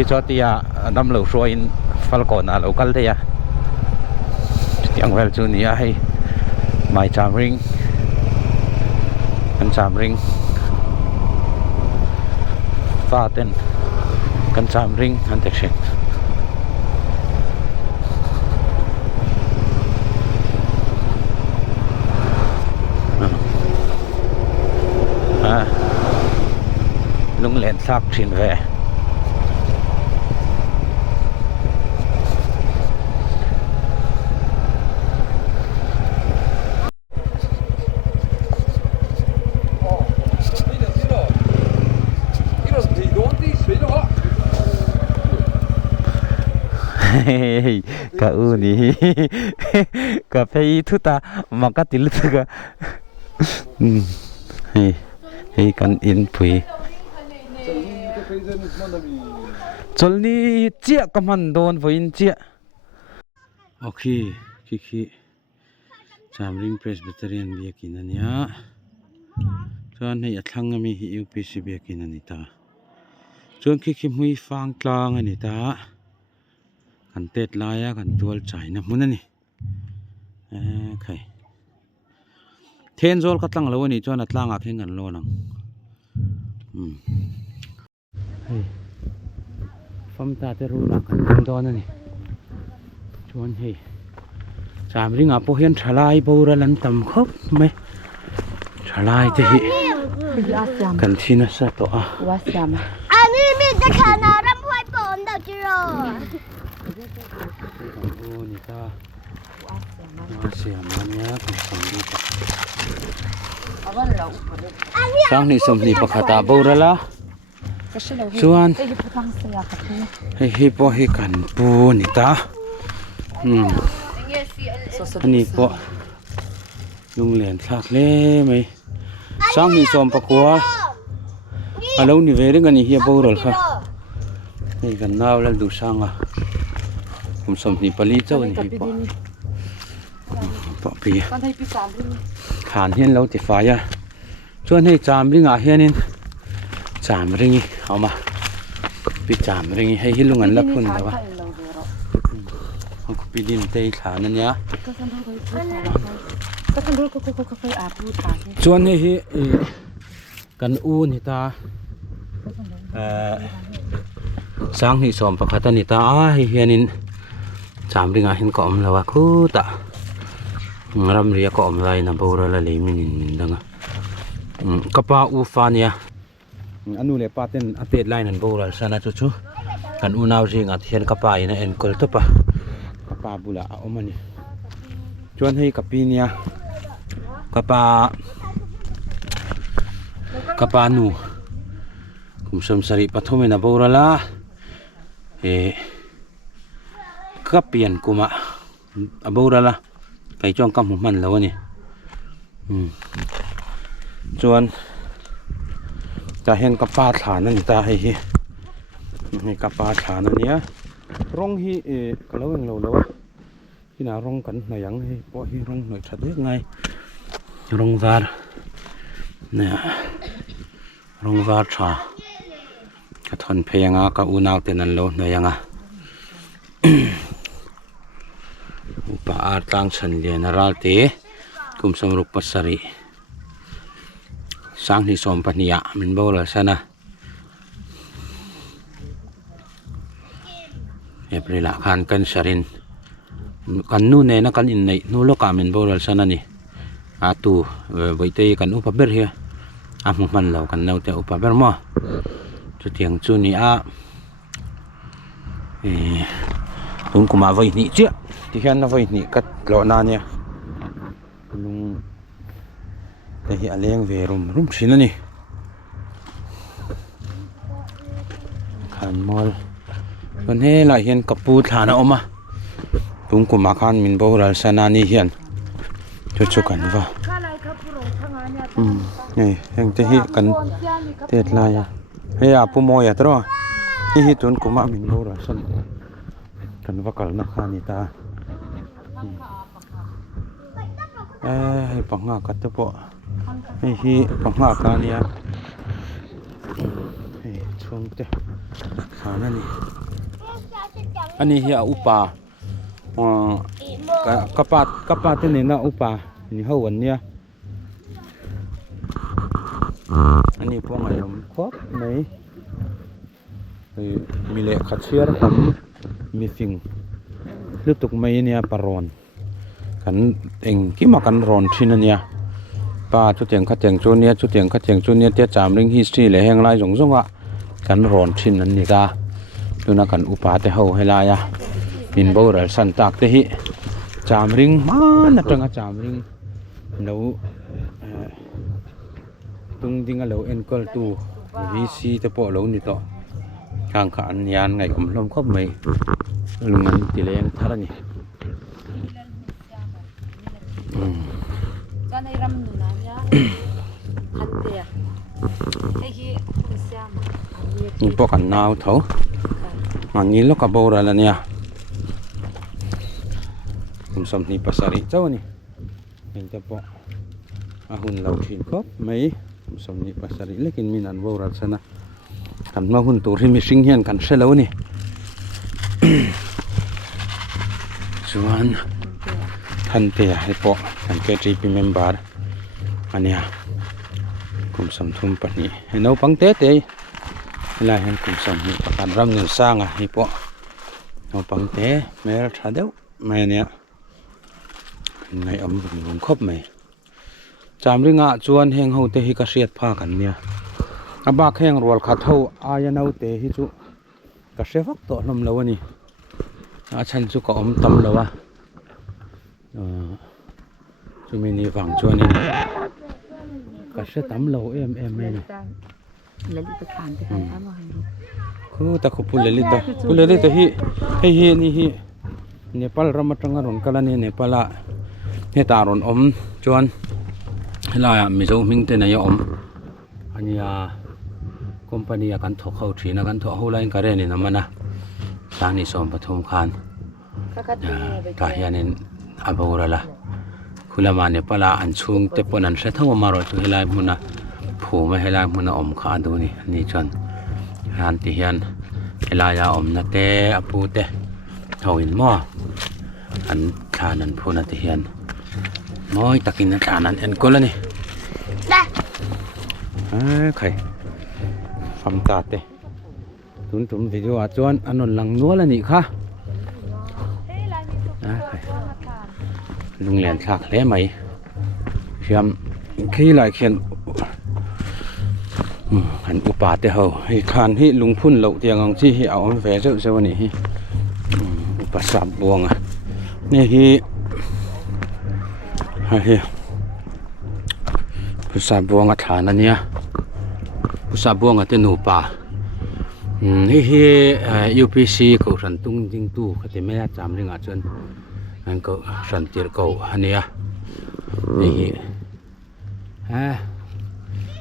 ที่จอตีอ่ะดำเหลวช่วยฟัลก่อนอ่ะเรากัลเดียอย่างเวลจูนี้ให้ไม่จามริงกันจามริงฟ้าเต้นกันจามริงอันเด็กเช็คลุงเล่นซักชินเวกะอูนี่กะเพย์ทุตามังกะติลุตกะเฮ้กันอินพุยจนนี้เจี๊ยกำมันโดนพุยเจี๊ยโอเคคิจามริงเพรสบิเตอรียนเบียกินันยาส่วนให้อัดลังมีฮิวพีซีเบียกินันนิตาส่วนคิมุยฟังกลางอันนิตากันเตดลายกันตัวใจนะมุนนี่ใครเทนโซลก็ตั้งแล้ววันนี้จวนอัดลังอาเข่งกันโลนังฟัมตาเตรูนักกันโดนนี่ชวนให้จามริงอาพวกเห็นทลายบูรลันต่ำครบไหมทลายที่กันที่นั่นสัตว์อ่ะอันนี้มีแต่ขนาดรำพวยปนดาวจิโร่โอ้นี่ตาเสียมันเนี้ยคุณสมดีสร้างนี่สมดีปะขัตาบูรละส่วนให้ฮิปโปให้กันปูนี่ตาอันนี้พวกลุงเหรียญทักเล่ไหมสร้างนี่สมปะกัวอะไรนี่เวริกันนี่เฮียบูรละค่ะนี่กันน่าแล้วดูสร้างอ่ะผมสมนี่ปลีเจ้านี่ฮิปโปปะปีขานเฮียนเราติดไฟอ่ะชวนให้จามริงอ่ะเฮียนินจามริงเอามาปีจามริงให้ฮิลุงอันละพุ่นแต่ว่ากูปีดินเตยขานั่นเนี่ยชวนให้กันอูนิตาสร้างหิสอมประคัตนิตาให้เฮียนินจามริงอ่ะเห็นก่อมแล้วว่าคู่ตะรำเรียก่อมไรนะโบราณเลยมินดังกระปาอูฟานี่อันนู้นเลยป้าเต้นอัปเดตไลน์นั่นโบราณสนะจู่ๆกันอูนาวจิงอัดเห็นกระปาอินะเอ็นกอลต์ปะกระปาบุระเอามันนี่ชวนให้กระปีเนี่ยกระปาหนูคุมสมสริปฐมนะโบราณละกระเปลี่ยนกุมะโบราณละไก่จ้องกำหัวมันแล้วนี่ชวนจะเห็นกระปาฐานนั่นตาให้กระปาฐานนั่นเนี่ยร้องฮีก็แล้วเองเราแล้วที่น่าร้องกันในอย่างให้พอฮีร้องหน่อยชัดยังไงร้องวาร์เนี่ยร้องวาร์ชากระทนเพลงอ่ะก็อูนาวเต็นนั่นแล้วในอย่างอ่ะอุปอาร์ตังฉันเรียนรัลเตคุมสมรุปปัสสรีสร้างที่สมปนิยะมันบ่ละซะนะเอปริละคันกันสรินกันนู่นเนี่ยนะกันอินในนู่นโลกามันบ่ละซะนะนี่อาตูไว้เตยกันอุปเบรเฮียอามุมันเรากันเนาแต่อุปเบรมั้งจุดเทียงจุนี่ลุงกูมาไว้นี่เจ้าที่เห็นนะไว้นี่กัดหล่อนาเนี่ยลุงแต่เหี้ยเลี้ยงเวรุมสินะนี่ขันมอลวันนี้เราเห็นกับปูฐานออกมาลุงกูมาขันมินโบราณสนานี่เห็นจุดกันว่านี่ยังจะเห็นกันเด็ดลายเฮียปูโมยตรอที่ตุนกูมามินโบราณสนกันว่ากันนักขานิตาให้ปังงากัดตัวปะให้ปังงาการเนี่ยให้ช่วงเตะขา นั่นนี่อันนี้เฮียอุปากะปาที่นี่นะอุปานี่เฮาวันเนี้ยอันนี้พวกอะไรครบไหนมีเละขัดเชื้อผมมีสิ่งลึกตุกไม่เนี่ยปารอนกันเองกี่มากันรอนที่นั่นเนี่ยป้าจุดเตียงขัดเตียงจุดเนี้ยจุดเตียงขัดเตียงจุดเนี้ยเตี้ยจามเรื่องฮิสตรีเลยแห่งไรสงว่ากันรอนที่นั่นนี่กาดูนักกันอุปาเตเฮาให้ลายะมินโบราณสันตากเตหิจามริงมานัดงจามริงเราตุงดิ้งเราเอ็นกอลตูวีซีตะโปเรานี่ต่อทางขันยานไงผมลมครบไหมลุงนั้นตีเลี้ยงท่านี่จะในรำหนูนะเนี่ยฮันเตียไอ้ที่คุณเสียมานี่พวกกันนาวเถอะอันนี้ลูกกระโบราณแล้วเนี่ยผมสมนี่ภาษาริเจ้านี่เห็นจะพออาหุ่นเราทิ้งครบไหมผมสมนี่ภาษาริเล็กมีนันโบราณซะนะกันมาหุ่นตัวที่มีสิ่งเฮียนกันเสร็จแล้วนี่ส่วนทันเตียให้พอทันเกจีพีเมมเบอร์อันนี้ผมสมทุมปนีให้เราปังเตะเตะลายให้ผมสมนี่ประกันรำเงินสร้างอ่ะให้พอเราปังเตะแม่รัดเดียวแม่เนี่ยในอำเภอหลวงครบไหมจามริงะจวนแห่งเฮาเตหิกเสียดพากันเนี่ยอบากแห่งรัวขัดเฮาอายนเอาเตหิจุกเสียฟักต่อลมแล้วนี่อาฉันจุกอมตำแล้ววะจุมีนี่ฝั่งจวนนี่กเสียตำแล้วเอ็มนี่เลยลิตทานไปทำอะไรคือตะคุปุเลลิตะฮินี่ฮิเนปาลรามาจังการุนกันนี่เนปาลเฮตารุนจวนลายมิโซมิงเตนายอมอันนี้คอมพานีกันทอกเขาทีนะกันทอกเขาไล่กันเรนี่นะมันนะสานิสมปฐมคานตาเฮียนินอาบูระละคุณละมาเนปาลอันช่วงเตปนันเสร็จทั้งวันมารอจุให้ไล่มุนะผู้ไม่ให้ไล่มุนะขาดูนี่จนฮันติเฮียนให้ไล่ยานะเตอปูเตเท่าอินหม้ออันทานันพูนัติเฮียนม้อยตะกินนันทานันเอ็นกุลนี่ใครฟังตาเตะตุนวิดีโออาจวนอันนั้นหลังนัวแล้วนี่ค่ะลุงเลียนฉากเล่ไหมเขียมขี้ไหลเขียนหันอุปาเตะเหาให้คานให้ลุงพุ่นเหล่าเตียงของที่เอาแฝงเจ้านี่อุปสรรคบวงอ่ะนี่อุปสรรคบวงฐานนั่นเนี่ยอุปสรรคบวงอ่ะเต็นหูป่าUPC เขาสันตุ้งจิงตู้เขาจะไม่ได้จำเรื่องอาจารย์อันก็สันติเขาอันนี้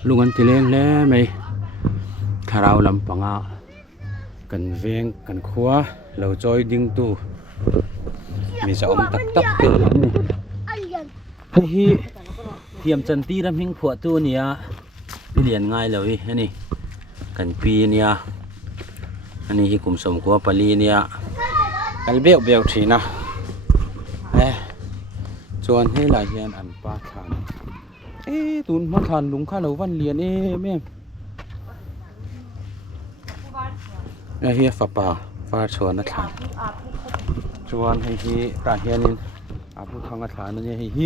ลุงอันที่เลี้ยงแล้วไหมถ้าเราลำปังกันเวียงกันขวาเราจอยจิงตู้มีจะอมตักเป็นนี่เทียมจันทีรำหิงผัวตัวเนี่ยเรียนง่ายเลยอันนี้กันปีเนี่ยอันนี้ที่กลุ่มสมขัวปลีเนี่ยกันเบี้ยวทีนะชวนให้หลายเรียนอันป้าทานตุนมาทานลุงข้าเราวันเรียนแม่เฮียฝ่าฟ้าชวนนักทานชวนให้ฮีตาเฮียนินอาผู้ทางนักทานนั่นให้ฮี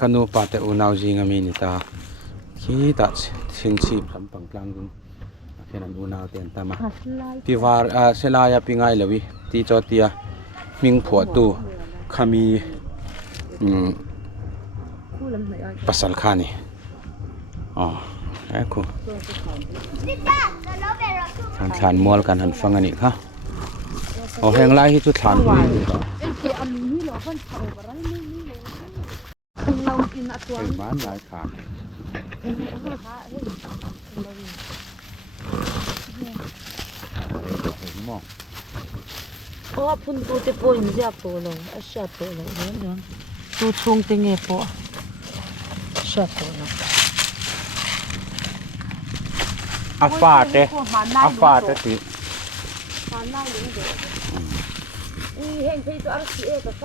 คานูปาเตอุนาวจีงามินิตาขี้ตัดสินชีพลำปังกลางดุนแค่นั้นอุนาวเตียนตามาที่ว่าเซลายาปิงไงเลวิที่จอเตียมิงผัวตูขามีปัสสัลคานี่คูทานมัวกันหันฟังอันนี้ค่ะแห้งไล่ที่จุดทานเป็นบ้านหลายขาเพราะว่าพุ่นตัวเตปอินเดียตัวเราเสียตัวเราเนี่ยตัวชงเตงเงปะเสียตัวเรา อาฟาดเด้อาฟาดก็สิ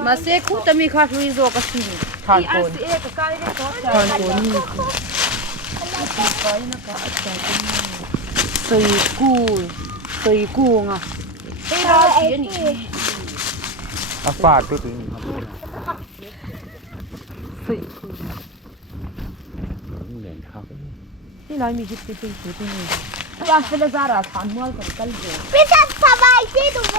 มาเซคุจะมีคาทุยโซกับสิทานโกนทานโกนนี่ใส่กู้งอ่ะไอ้เราเสียนี่ อาฟาดก็สิ ใส่กู้ เหรียญครับ นี่นายมีคิดเป็นสูตรนี่ว่าเฟลซาราทานมัวกับกันเดียว พี่จะสบายที่ดูแล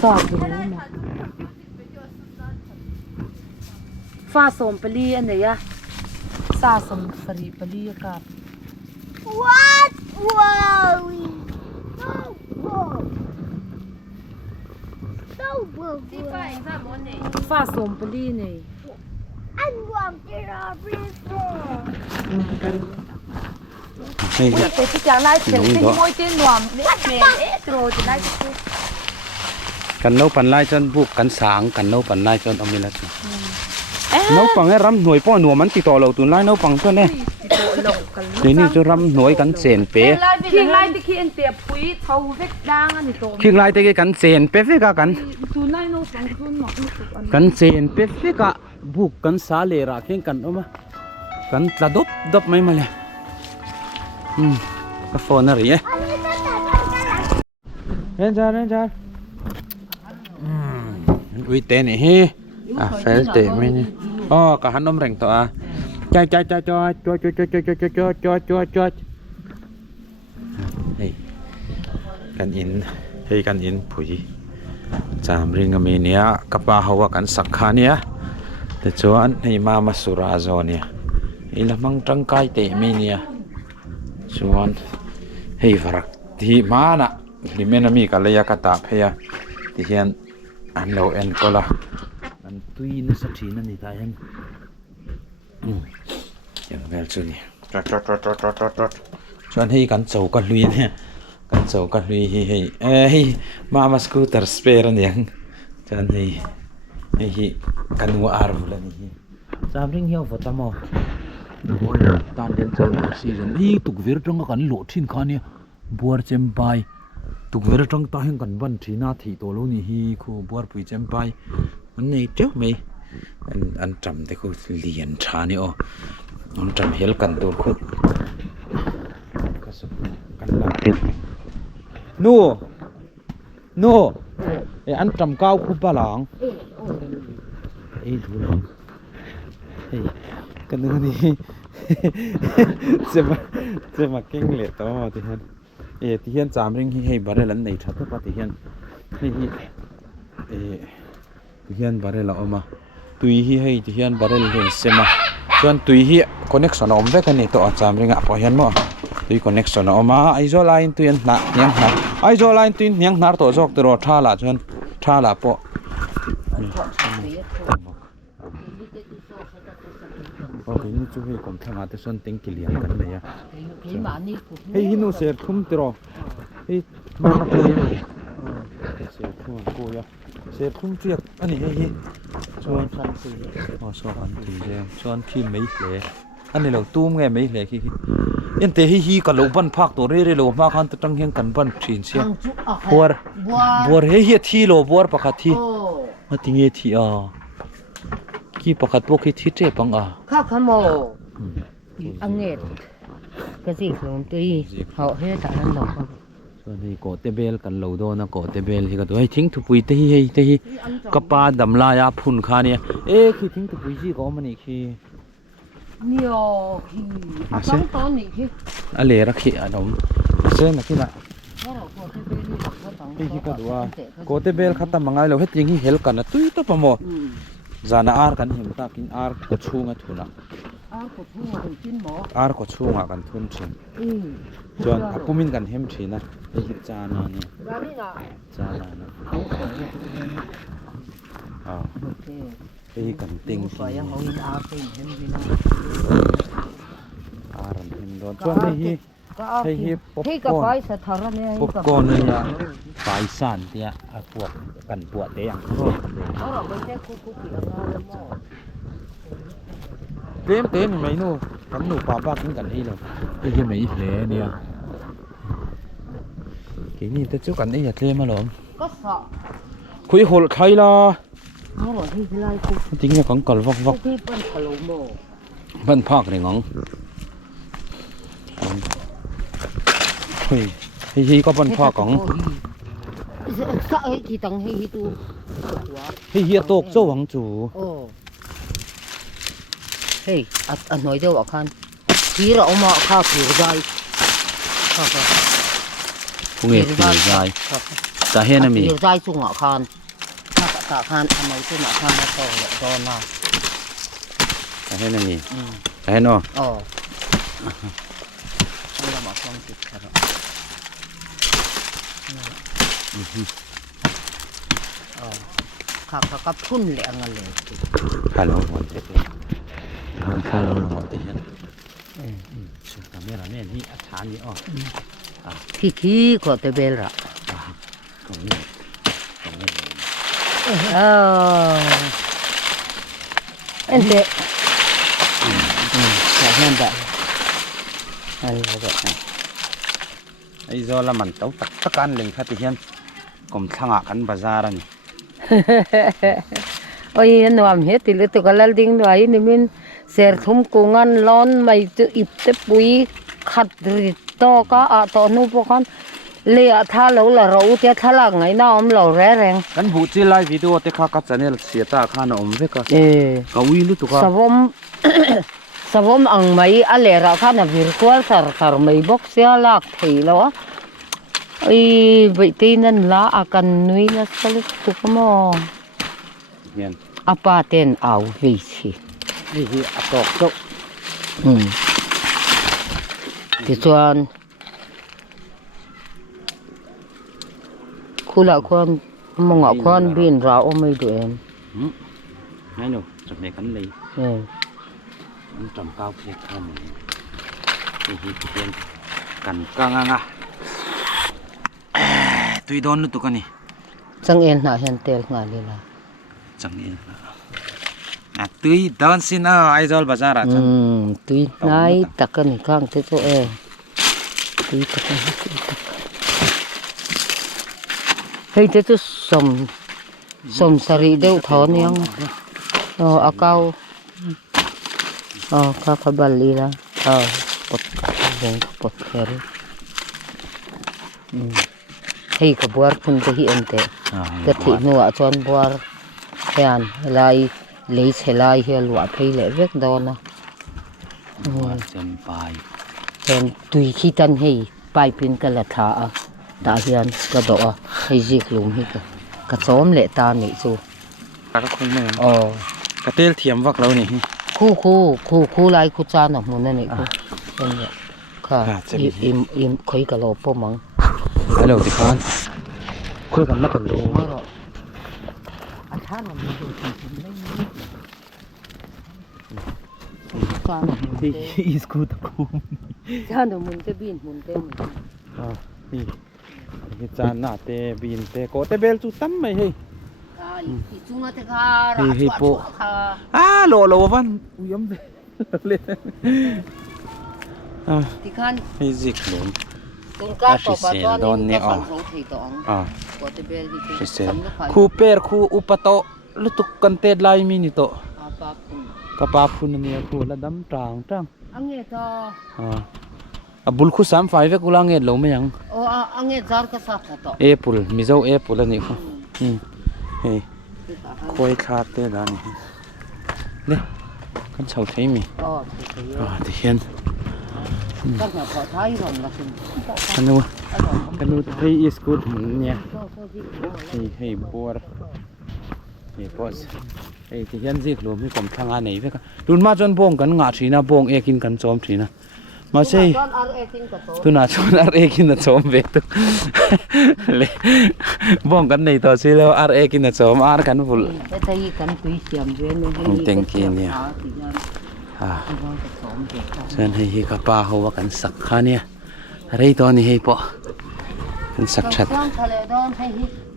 สอบดูนะฟ้าสมปลีอันไหนอะซาสมฟรีปลีกับ What wow no wow ฟ้าสมปลีนี่ อันวางที่เราพี่ นี่ แต่ที่จะไล่เสียงที่มวยเต้นหวมเนี่ยโตรจะไล่ กันเนาปันไล่จนบุกกันสางกันเนาปันไล่จนเอามีละสิเนาปังให้รำหน่วยป้อหนัวมันติดต่อเราตุนไล่เนาปังตัวเนี่ยทีนี้จะรำหน่วยกันเซนเป๊ะ ขี้ไล่ที่ขี้อันเตียพุยเท่าเวกดังอันนี้โต คิงไล่ตะกี้กันเซนเป๊ะฟิกกัน ตูไล่โน้ฟังคุณหมอกนี่ตุกัน กันเซนเป๊ะฟิกบุกกันสาเลระเข่งกันเอามากันตะดบไม่มาเลยก็โฟนอะไรเฮ้ยจานอุ้ยเต้นนี่เฟลเต้ไม่เนี่ยอ๋อกะหันนมแรงตัวจอยเฮ้ยกันอินเฮ้ยกันอินผู้ยี่จามริงก็มีเนี่ยกับป้าเขาว่ากันสักขาเนี่ยแต่ชวนให้มาสุราโซเนี่ยอีละมังจังไกเตมีเนี่ยชวนให้ฝรั่งที่มานะที่แม่นมีกันเลยกตาเพียที่เห็นอันเราเอ็นก็ละอันตุยนสักทีนั่นนี่ตายยังอย่างเวลชุนี่ชวนให้กันโจกันลุยเนี่ยกันโจกันลุยให้มาสกูตเตอร์สเปร์เนี่ยชวนให้กันวัวอาร์มเลยนี่สามริงเหี่ยวฝนตะมอตอนเดือนซีซันตุกเวรตรงกันโหลดทิ้งคันเนี่ยบัวเจมไปตุกเวรตรงตาเห็นกันวันที่นาทีตัวลูกนี่ฮีคูบัวปุยเจมไปมันนี่เจ้าไม่อันจำแต่คูเลียนชานี่อ๋ออันจำเฮลกันตัวคูก็สุกันหลังนู่อันจำก้าวคูปะหลังดูหลังกันดูนี่จะมาเก่งเลยตัวที่เห็นที่เห็นจามเร่งให้บาร์เรลันในชัดตัวที่เห็นที่เห็นบาร์เรลเอามาตุยให้ที่เห็นบาร์เรลเห็นเสมาส่วนตุยคอนเนคชั่นอมเวกันนี่ตัวจามเร่งอ่ะพอเห็นมั้ยตุยคอนเนคชั่นออกมาไอโซไลน์ตุยหนักยังหนักไอโซไลน์ตุยยังหนักตัวจอกตัวท่าละจนท่าละปะโอเคนี่ช่วยผมทำอาแต่ส่วนเต็งกิเลียนกันเลยอ่ะเฮ้ยฮิโนเซอร์ทุ่มตรอเฮ้ยมาเลยเซอร์ทุ่มกูยะเซอร์ทุ่มเจียกอันนี้เฮ้ยชวนชันตีอ๋อชวนตีเจ้าชวนขี้ไม่เลยอันนี้เราตุ้มไงไม่เลยขี้ยันเตะฮีกับเราบันพักตัวเรื่อยๆเรามาคันตั้งเฮียงกันบันชินเสียบัวเฮียที่เราบัวปะคัดที่มาทิ้งเฮียที่กี่ปะคัดพวกที่เจ็บปังข้าวขโมอังเงดก็สิของตีเขาเฮ็ดแต่นั้นหรอกส่วนนี้โกเตเบลกันเราโดนนะโกเตเบลที่ก็ตัวให้ทิ้งทุกปุยที่กระปาดำลายาพุ่นขาเนี่ยขี้ทิ้งทุกปุยที่ก็มันอีกขี้เนี่ยขี้ต้องตอนนี้ขี้อะไรรักขี้อ่ะดมเส้นนะขี้ละขี้ก็ดูว่าโกเตเบลขัดตามง่ายเราให้ทิ้งที่เฮลกันนะตุ้ยตัวประโมจานอาร์กันเห็นตากินอาร์ก็ชูงทุนละอาร์ก็ชูงกันทุนชินจนอาปุมินกันเห็มชินนะไอ้จานานี่จานานะไอ้กันติงอาร์เห็นโดนจนไอ้ป๊อปคอร์นเนี่ยไฟสั่นเนี่ยพวกกันปวดเตียง tên thì mấy nô cắm nụ quả bạc cũng cần đi rồi cái mấy thế nè cái này tôi chúc cần đi nhặt lên mà lộn ก็สอบ khuy hột khay là เขาบอกที่ไรกู tính là còn còn vọc พว vọc กที่เป็นขลุโม vẫn phạc này ngóng hi có vẫn phạc cóng ก็ไอ้ที่ตั้งให้ที่ตัว hi tộc châu hoàng chủ โอ้เฮ้ยอันน้อยเดียวอ่ะคันที่เราเอามาข้าวผิวใจข้าว ผู้เอกผิวdài ta hết này ผิ mi วใจสูงอ่ะคันถ้าตาคันอันไหนสูงอ่ะคันมาต่อเลยตอนน่ะ ta hết này mi ta hết nó อ๋อนี่เรามาฟังติดกันอ๋อข้าวกับพุ่นแหลงอะไร hello một cái hello một cái hết ta biết là nên hi chán gì ó ขี้ก็เตเบลละ còn này เอ็นเดแต่นั่นแบบอะไรแบบ ấy do là mình tấu tất cả linh khát thì hiện cùng thằng ạ cắn bazaar này โอ้ยนวมเฮ็ดติเลยตัวกะลลดิ้งด้วยนี่มันเสียทุ่มกูงันร้อนไม่จะอิบจะปุยขัดริตโตก็อะตอนูพวกกันเลี้ยท่าเราจะท่าหลังไงน้อมเราแรง กันหูจีไลวิดีโอที่ข้ากัดจะเนี่ยเสียตาข้าหนอมเวก เออ ก็วิ่งลุตุก สวม สวมอังไม่อะไรเราข้าน่ะวิร์ควลสารไม่บอกเสียลักทีแล้วไอ้ใบตีนั่นละอากันนุ้ยนะสลิดตุกมอ เห็น อาปาเต็นเอาวิชี นี่คืออัตอกเจ้า ที่ส่วนคุณละคนมองคนบินเราไม่ดูเอง ให้หนูจับเด็กกันเลยมันจำก้าวเพียงกันนี่คือเพียงกันก้างอ่ะตุยโดนลุตุกันนี่ จังเอ็นหน้าเห็นเตลงานเลยล่ะ จังเองตุยโดนสินะไอจอลบาซาร์จัง ตุยนายตะกันข้างที่ตัวเองตุยตะกันเฮ้ยที่ตัวสมสรีเดียวถอนยังอาเกาข้าขบัลลีละปดปดแขนเฮ้ยขบวนคุณจะเห็นเตะกะทินัวจนบัวแทนลายเลยเฉลายเฮียหลวงพี่เล็กโดนนะ จนไป แทนตุยขี้ตันให้ไปเป็นกะละถาตาเฮียนกระโดดให้จิกลุมให้กระซ้อมเละตาหนิจู ก็คงไม่ อ๋อก ระเตลเทียมวักเรานี่ คู่ลายคู่จานหนอกมันนั่นนี่เป็นเนี่ยค่ะอิ่มคุยกับเราป้มัง ฮัลโหลติคอนคุยกันนักกันรู้ ไม่หรอกอันท่านมันดูจริงๆไม่มีจานมันเตะ อีสกูตะคุม จานมันจะบินมันเต็ม นี่จานหน้าเตบินเตโกเตเบลจุตั้มไหมเฮ้ย จุงอาเตค่ะราชวัฒน์ค่ะ โลวันอุ้ยมเล่นที่ขั้น ให้จิกหลุม ตรงการต่อไปตอนนี้ก็ฝันของไทยตองก็จะเป็นที่สำนักข่าว คูเปอร์คูอุปโตลุตุกันเตลายมินิโต อาปาปุน กระปาพุนเนี่ยคูละดำจางจัง อังเงตบุลคุสามไฟเวกุลังเงดหลงไม่ยัง โอ้อังเงจาร์ก็สับต่อ เอปุลมิโซเอปุลนี่ค่ะเฮ้ยคอยขาดเตดานี่เนี่ยกันเฉาใช่มีที่เห็น ก็เนี่ยพอท้ายรอนละคุณ กันดูทรีอีสกูดเนี่ยให้บัวให้บอสให้ที่เห็นสิรวมให้ผมทางอันไหนเว้ยกันรุนมาจนบ่งกันงาทีนะบ่งเอกินกันจอมทีนะมาใช่ตุน่าชวนอาร์เอกินนะจอมเวตุเลยบ่งกันในต่อสิแล้วอาร์เอกินนะจอมอาร์กันฟุล แต่ที่กันคุยเสียมเว้นนี่ฉันให้กับป้าเขาว่ากันสักข้าเนี่ยอะไรตอนนี้ให้ปะกันสักชัด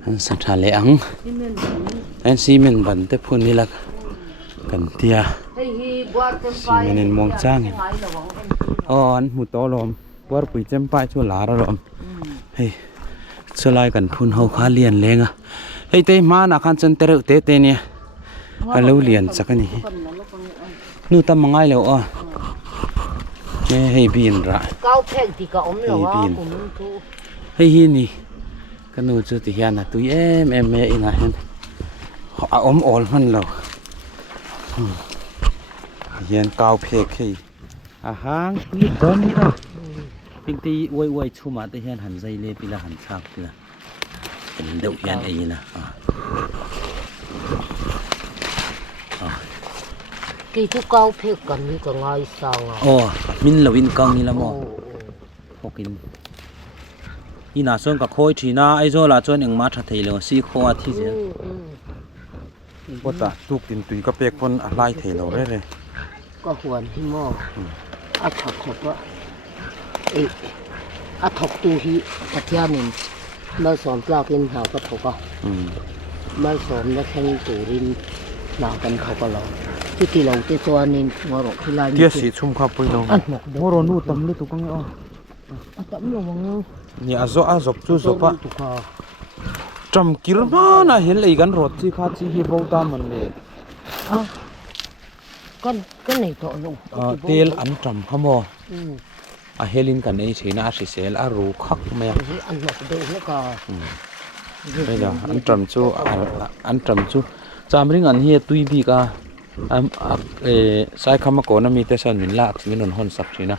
กันสักชัดเลยอังอันซีเมนบันเตพูนนี่ละกันเตีย si menen mong chang on mu to lom war pui chem pai chu la ra lom hei chalai kan phun ho kha lian lenga hei te ma na khan chen ter te te ne alo lian chakani nu ta mangai lo a ne hei bin ra cao phèn thì cả ống lẩu á bin cũng thu hei hi ni kanu chu ti hian na tu em me ina hen a om ol man lo hian cao phek hei a hang ni don ni a ping ti wai chuma te hian han zai le pila han thak pila en deuh hian ei na cái chú cao phèn cần như cả ngay sang à min lovin kang ni lamo hokin ina son ka khoi thina ai zo la chon engma tha theilo si kho a thi je bota tuk tin tui ka pek pon a lai theilo re có huồn hi mò à thọc thọc á ê à thọc tu hi à thia mình mới sớm ra kinh hào cái thọc á mới sớm nó khen tủ rin nào cần thọc áที่ที่เราที่ตัวนี้งอรกที่ลาย tia si chum kha pui lo อันหมก ngoro nu tam lu tu kang o อันตั้มลง ni a zop chu zopa ตุกา tram kirma na hel ei gan rot chi kha chi hi bo ta man le ก็ในตัวลง tel an tram khamo a helin kan ei china a sel a ru khak me อันหมกเดินแล้วก็ đây là an tram chu chamring an hi tui bi ka sai khama ko na mi te san min la min on hon sak thina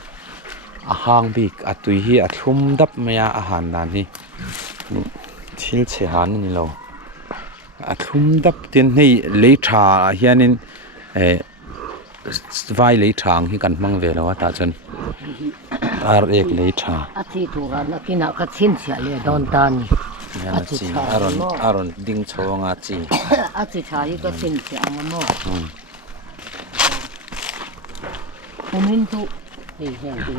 a hang bi a tui hi a thlum dap maya a han dan hi thil che han ni lo a thlum dap tin nei le tha hianin vai le thang hi kan mang ve lo ta chon ar ek le tha อาทิตย์ตุรานักกินนักชิ้นเสียเลยโดนตานี่ ya chi aron ding chawanga chi อาทิตย์ชายก็ชิ้นเสียงมั้งผมเห็นทุกนี่เห็นดู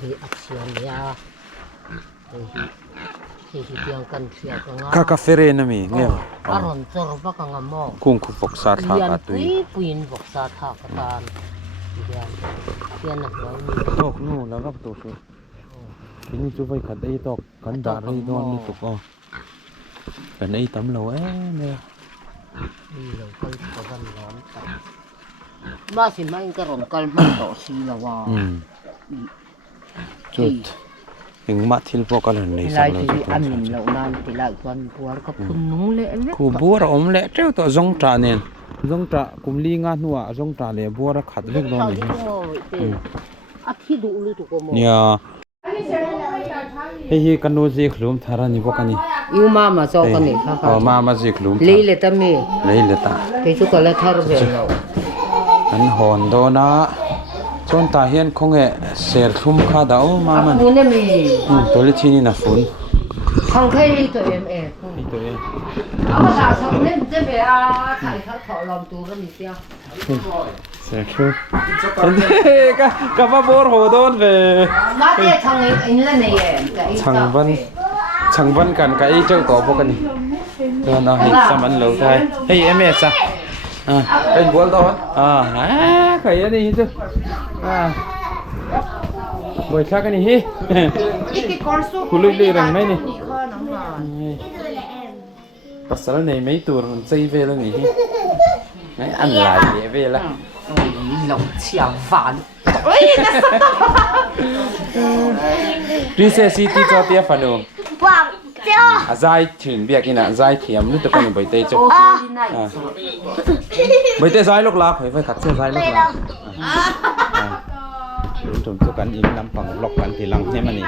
ที่อักเสียงยาที่เพียงกันเสียกัน ka fere na mi nge อารมณ์จะรู้ว่ากันมั้ง kung ku pok sa tha ka tui ปุยนบอกสาธากันเรียนนักไว้มี tok nu la gap to su ini chu vai khat ei tok kan da rei don ni tuk o kan ei tam lo me นี่เราก็จะวันร้อนกันมาสิมันก็ร้อนกันมาต่อสีละว่า chut ing ma thil po ka lan nei ที่ sa ไร lo ที่อันนี้เรานานที่ไรวันปัวก็พุ่นนู้เละ ku bur om le treu to zong tra nen zong tra kum li nga nuwa zong tra le bur khat lek don ni อาทิตย์ดูเลยทุกคน nya hi kanu ji khlum thara ni bo kani ยูมามาโซกันนี่ค่ะ ma ji khlum ลีเลยตะมี le ta ที่ชุกเลยทาร์เบลเรา an hon do na chon ta hian khong e ser thum kha da o ma man คุณเนี่ยมี to le chini na fun ทางใครตัวเอ็มเอ i to e เอาภาษาสองเนี่ยจะไปถ่ายเขาถอดลำตัวกันนี่เสีย ser khu ka ba bor ho don ve มาเดี๋ยวทางไอ้นี่เนี่ย chang ban kan ka ei treu to bo kani to na hi saman lo thai hey em sa cái buồn to khởi đi chứ bởi khác cái này hi cú lưỡi lưỡi rằng mấy này bắt sau này mấy tuổi mình chơi về luôn nhỉ mấy ăn lại để về là lòng chèo vạn đi xe city cho tia phần luôn ว่างเจ้า dai thuyền việc như nào dai thiểm lúc tụi con bày tây cho bày tây dai lúc lạc phải khát xe dai lúc lạc chúng tôi cần im nằm bằng lọc ăn thì lăng thế mà này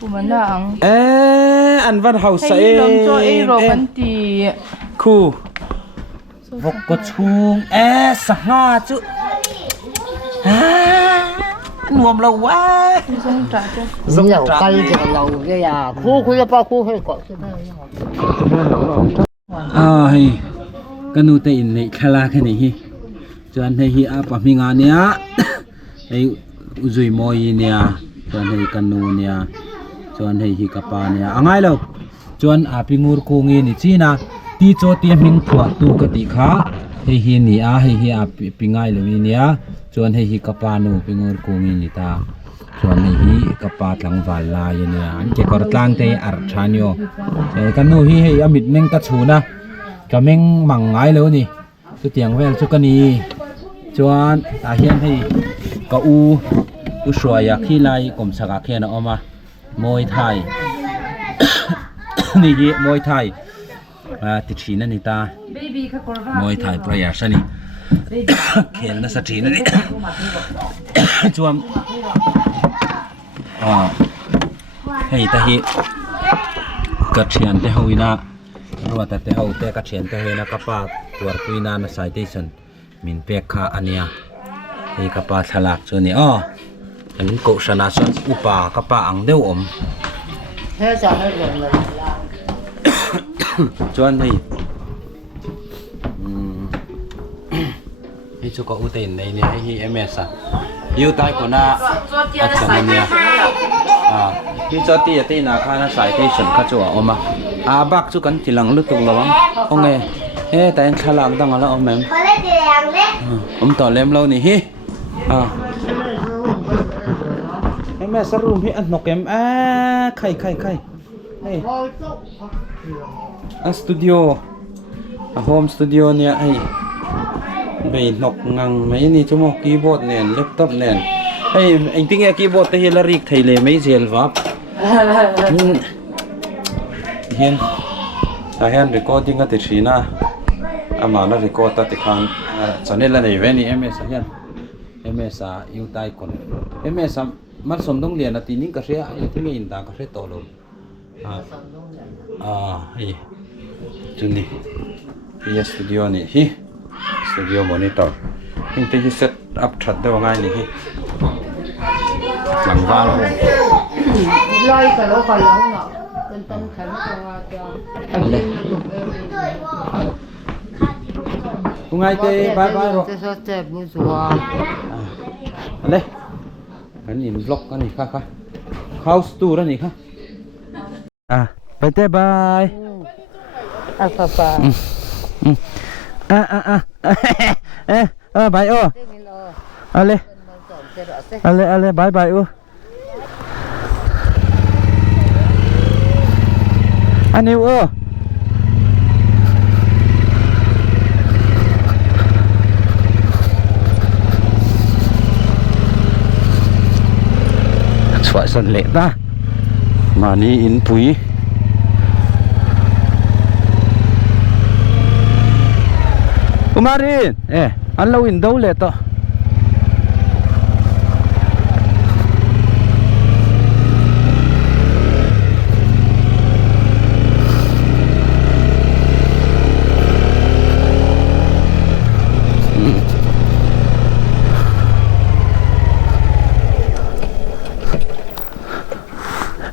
mình đang ăn văn hậu say làm cho ấy rồi vẫn thì khu vọc có chuông sạc hoa chứ nuông lâu quá dùng trả cho dùng lẩu cay cho lẩu cái à khu là bao khu hay có hi cái nụ tây này khá là cái này hi cho anh thấy hi áp vào mình anh nhá ấy rồi mồi nè cho anh thấy cái nụ nè cho anh thấy hi capa nè anh ai đâu cho anh áp ngur cô nghe nè chi na ti cho ti ming thua tu ka ti kha hei hi ni a hei hi a pingai lewi nia chuan hei hi kapa nu pingor kungi ni ta chuan hei hi kapa tlang wal la ya nia an ke kor tlang te ar thanyo kan nu hi hei amit meng ka chuna ka meng mangai lo ni chu tiang vel chu kani chuan ta hian hei ka u shwaya khi lai kom saka khena oma moi thai ni gi moi thai ti thina ni ta moi thai prayer sani khel na sa thina ni chuam hei ta hi ka thian te hoina ruwa ta te ho te ka thian te hoina ka pa tuar puina na citation min pek kha ania hei ka pa thalak chu ni an ko sana son upa ka pa ang deu om he sa he rồi chuan hei hi chu ko uten nei ni hi ms a yu tai ko na achang nia hi cho ti ate na khana citation kha chu oma bak chu kan tilang lu tuk lawang onge he ta en thalang dang ala om mem to lem lo ni hi ms a room hi an nokem khai hey a studio a home studio nia ai bei nok ngang mai ni chumo keyboard nen laptop nen hey anh tiếng nghe keyboard te hela rik theile mai zel wap hian ta hian recording a te thina ama na record ta te khan channel nei ve ni ms hian ms a yu tai kon ms mar som dong lian ati ning ka ria ai ti in ta ka re to lo hi chuni hi studio ni hi studio monitor hình te hi set up that de ngai ni hi lang wal loi ka lo ngọ tân tân khánh cho ngai te bye bye ro te so te bu zua le kan in vlog kan ni kha house tour ni kha bye te bye papa bye ale bye bye anh yêu xoay sân lệ ta mà ni in pui Umarin anh lâu in đâu lệ to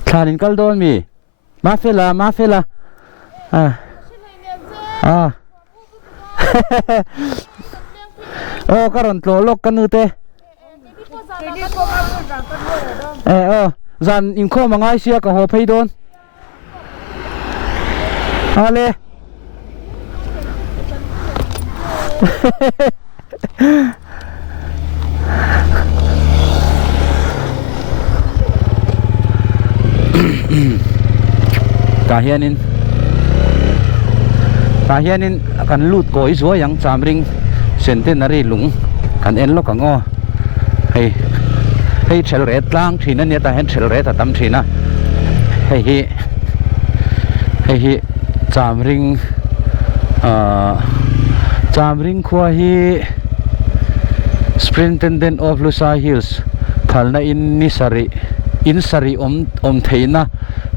Thanin kal don mi mafela karon tlo lok kanu te zan in kho mangai sia ka ho phei don ale kahianin kan lut ko izo yang chamring centenary lung kan en lo kango hei thel ret tlang thina ne ta hen thel ret ta tam thina hei chamring khwa hi superintendent of Lusa Hills thalna in sari om theina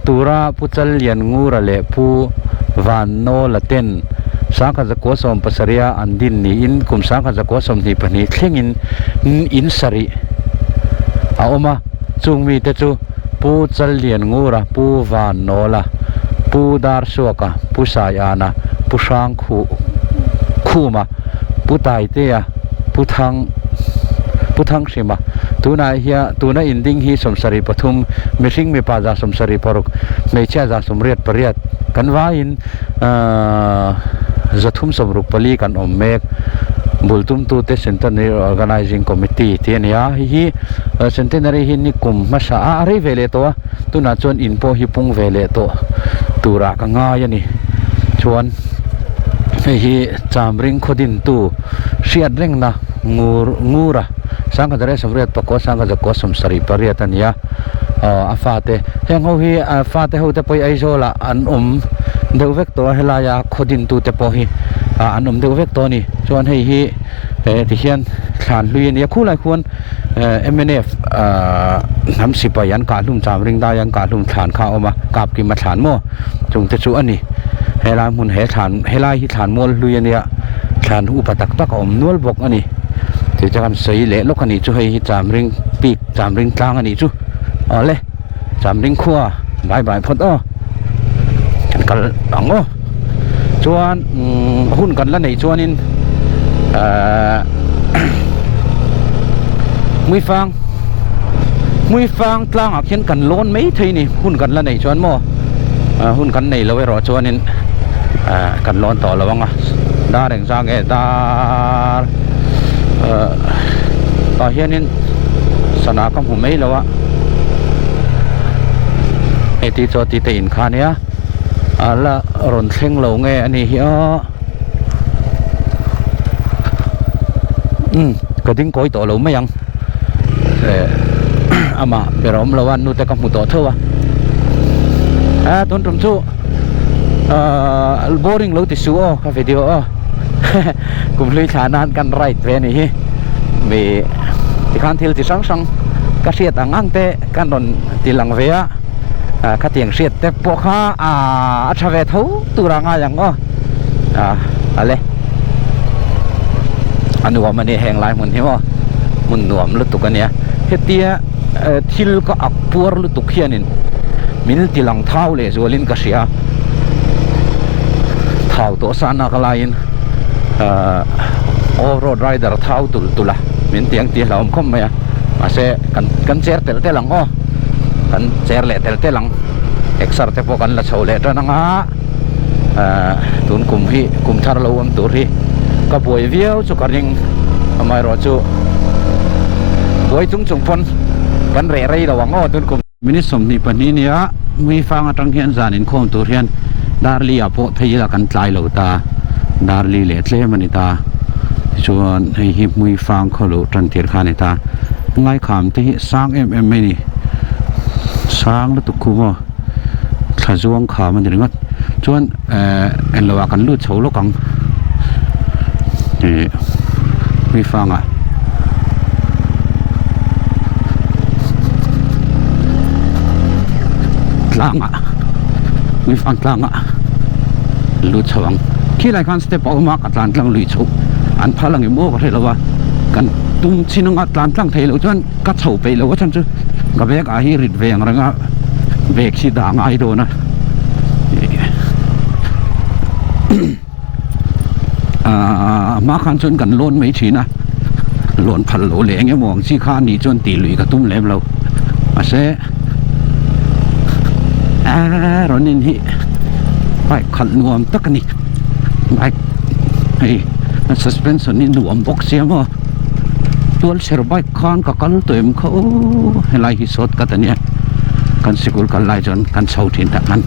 tura puchal lian ngura le pu van no laten sangkha zakwa som pasaria andin ni in kum sangkha zakwa som ni pani thlengin in sari aoma chungmi te chu pu chal lian ngura pu van no la pu dar suaka pu sayana pu sang khuma pu tai te ya pu thang sima tuna inding hi somsari pathum mishing me pa za somsari paruk me cha za somriat pariat kan va in zathum somruk pali kan ommek bultum tu te centenary organizing committee tiania hi centenary hi ni kum masa ari vele to tuna chon info hi pung vele to tura ka nga yani chuan hi chamring khodin tu siat reng na ngura sangka dare samriat pako sangka jako samsari pariatania afate heng ho hi afate ho te poi aizola an deuwek to helaya khodin tu te po hi an deuwek to ni chuan hei hi ti hian thlan luin ya khulai khuan MNF nam sipayan ka hlum chamring da yang ka hlum thlan kha oma kap ki ma thlan mo chung te chu ani helai mun he thlan helai hi thlan mol luin ya thlan hu patak tak om nual bok ani ti chakan sei le lok ani chu hei hi chamring pik chamring tlang ani chu ole chamring khua bye bye phot o kal ango chuan hun kan la nei chuanin mui fang tlang ak hian kan lon mai thei ni hun kan la nei chuan mo hun kan nei lo ro chuanin kan lon to lawanga da reng sang e da ta hianin sana kam hu mai lawa e ti cho ti te in khania ala ron thleng lo nge ani hi kading koi to lo mayang ama berom lawan nu te kam hu to thowa ton tum chu boring lo ti su o ka video o kum lui thanan kan right ve ni hi mi ti khan thil ti sang sang ka siat angang te kan don tilang ve a ka tiang siat te po kha a thave tho turanga yang o ale anu wa mani heng lai mun hi mo mun nuam lu tukania hetia thil ka akpur lu tukhianin min tilang thau le zolin ka sia thau to sana kalain off-road rider thau tula min tiang ti laum khom maya ase kan cher tel lang o kan cher le tel lang exer te po kan la chole tananga tun kum thar lo am tur hi ka boi viau chu ka ring amai ro chu boi chung pon kan re rei lo wango tun kum minis som ni pani nia mi fang atang hian zan in khom tur hian darli apo thei la kan tlai lo ta darli le tle mani ta chuan hei hi mui fang kholo tan tir khani ta ngai kham te hi sang em mai ni sang la tu khu mo thazuang kha man ringat chuan en lawa kan lu chho lo kang mui fang a tlanga mui fang tlanga lu chawang khi lai khan step au ma ka tlan tlang lui chho an phalang mo ka thelawa kan tum chinanga tlan tlang thelo chuan ka chho pe lo chan chu ka bek a hi rit veng ranga bek si da ngai do na ma khan chun kan lon mai thina lon phal lo le nge mong chi kha ni chon ti lui ka tum lem lo ase ronin hi bai khan nuam takani bai hey suspension ni nuam box siamo tual ser bai khan ka kal toim kho helai hi sot ka tania kan sikul kal lai jon kan sautin ta kan